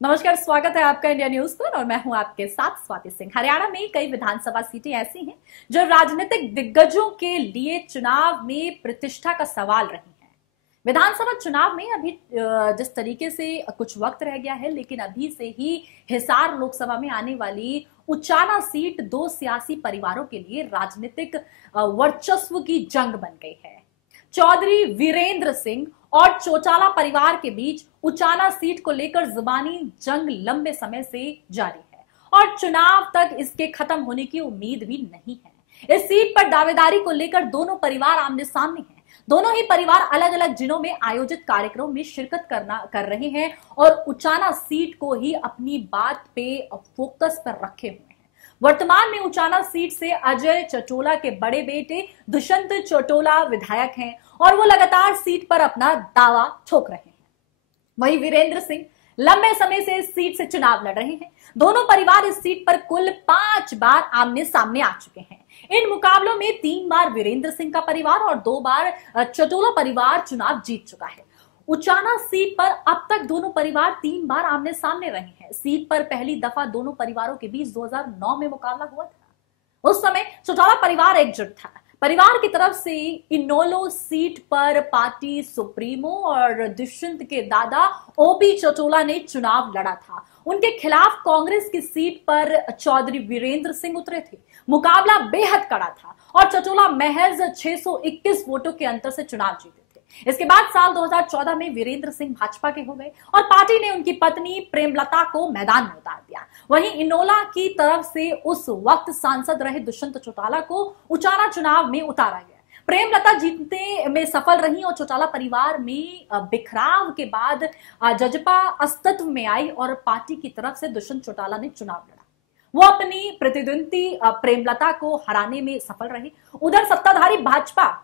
नमस्कार, स्वागत है आपका इंडिया न्यूज पर और मैं हूं आपके साथ स्वाति सिंह। हरियाणा में कई विधानसभा सीटें ऐसी हैं जो राजनीतिक दिग्गजों के लिए चुनाव में प्रतिष्ठा का सवाल रही हैं। विधानसभा चुनाव में अभी जिस तरीके से कुछ वक्त रह गया है, लेकिन अभी से ही हिसार लोकसभा में आने वाली उचाना सीट दो सियासी परिवारों के लिए राजनीतिक वर्चस्व की जंग बन गई है। चौधरी वीरेंद्र सिंह और चौटाला परिवार के बीच उचाना सीट को लेकर जुबानी जंग लंबे समय से जारी है और चुनाव तक इसके खत्म होने की उम्मीद भी नहीं है। इस सीट पर दावेदारी को लेकर दोनों परिवार आमने सामने हैं। दोनों ही परिवार अलग अलग जिलों में आयोजित कार्यक्रमों में शिरकत कर रहे हैं और उचाना सीट को ही अपनी बात पे फोकस पर रखे हुए हैं। वर्तमान में उचाना सीट से अजय चटोला के बड़े बेटे दुष्यंत चटोला विधायक हैं और वो लगातार सीट पर अपना दावा ठोक रहे हैं। वहीं वीरेंद्र सिंह लंबे समय से इस सीट से चुनाव लड़ रहे हैं। दोनों परिवार इस सीट पर कुल 5 बार आमने सामने आ चुके हैं। इन मुकाबलों में 3 बार वीरेंद्र सिंह का परिवार और 2 बार चटोला परिवार चुनाव जीत चुका है। उचाना सीट पर अब तक दोनों परिवार 3 बार आमने सामने रहे हैं। सीट पर पहली दफा दोनों परिवारों के बीच 2009 में मुकाबला हुआ था। उस समय चौटाला परिवार एकजुट था। परिवार की तरफ से इनोलो सीट पर पार्टी सुप्रीमो और दुष्यंत के दादा ओपी चटोला ने चुनाव लड़ा था। उनके खिलाफ कांग्रेस की सीट पर चौधरी वीरेंद्र सिंह उतरे थे। मुकाबला बेहद कड़ा था और चटोला महज 621 वोटों के अंतर से चुनाव जीते थे। इसके बाद साल 2014 में वीरेंद्र सिंह भाजपा के हो गए और पार्टी ने उनकी पत्नी प्रेमलता को मैदान में उतार दिया। वहीं इनोला की तरफ से उस वक्त सांसद रहे दुष्यंत चौटाला को उचाना चुनाव में उतारा गया। प्रेमलता जीतने में सफल रही और चौटाला परिवार में बिखराव के बाद जजपा अस्तित्व में आई और पार्टी की तरफ से दुष्यंत चौटाला ने चुनाव लड़ा। वो अपनी प्रतिद्वंदी प्रेमलता को हराने में सफल रही। उधर सत्ताधारी भाजपा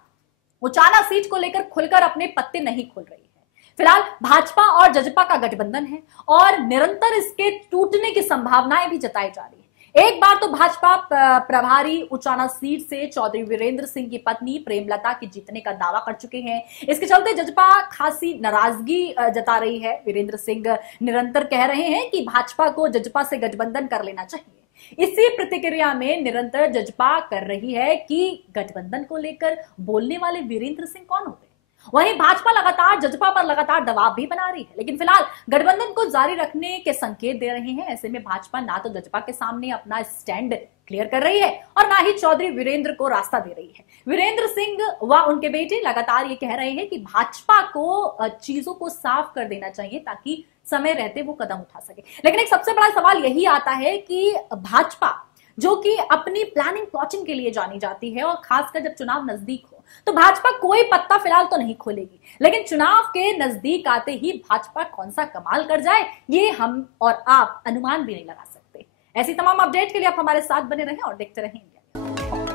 उचाना सीट को लेकर खुलकर अपने पत्ते नहीं खोल रही है। फिलहाल भाजपा और जजपा का गठबंधन है और निरंतर इसके टूटने की संभावनाएं भी जताई जा रही है। एक बार तो भाजपा प्रभारी उचाना सीट से चौधरी वीरेंद्र सिंह की पत्नी प्रेमलता के जीतने का दावा कर चुके हैं। इसके चलते जजपा खासी नाराजगी जता रही है। वीरेंद्र सिंह निरंतर कह रहे हैं कि भाजपा को जजपा से गठबंधन कर लेना चाहिए। इसी प्रतिक्रिया में निरंतर जजपा कर रही है कि गठबंधन को लेकर बोलने वाले वीरेंद्र सिंह कौन होते हैं। वहीं भाजपा लगातार जजपा पर लगातार दबाव भी बना रही है, लेकिन फिलहाल गठबंधन को जारी रखने के संकेत दे रहे हैं। ऐसे में भाजपा ना तो जजपा के सामने अपना स्टैंड क्लियर कर रही है और ना ही चौधरी वीरेंद्र को रास्ता दे रही है। वीरेंद्र सिंह व उनके बेटे लगातार ये कह रहे हैं कि भाजपा को चीजों को साफ कर देना चाहिए ताकि समय रहते वो कदम उठा सके। लेकिन एक सबसे बड़ा सवाल यही आता है कि भाजपा जो कि अपनी प्लानिंग प्लॉटिंग के लिए जानी जाती है और खासकर जब चुनाव नजदीक हो तो भाजपा कोई पत्ता फिलहाल तो नहीं खोलेगी, लेकिन चुनाव के नजदीक आते ही भाजपा कौन सा कमाल कर जाए ये हम और आप अनुमान भी नहीं लगा सकते। ऐसी तमाम अपडेट के लिए आप हमारे साथ बने रहें और देखते रहें इंडिया।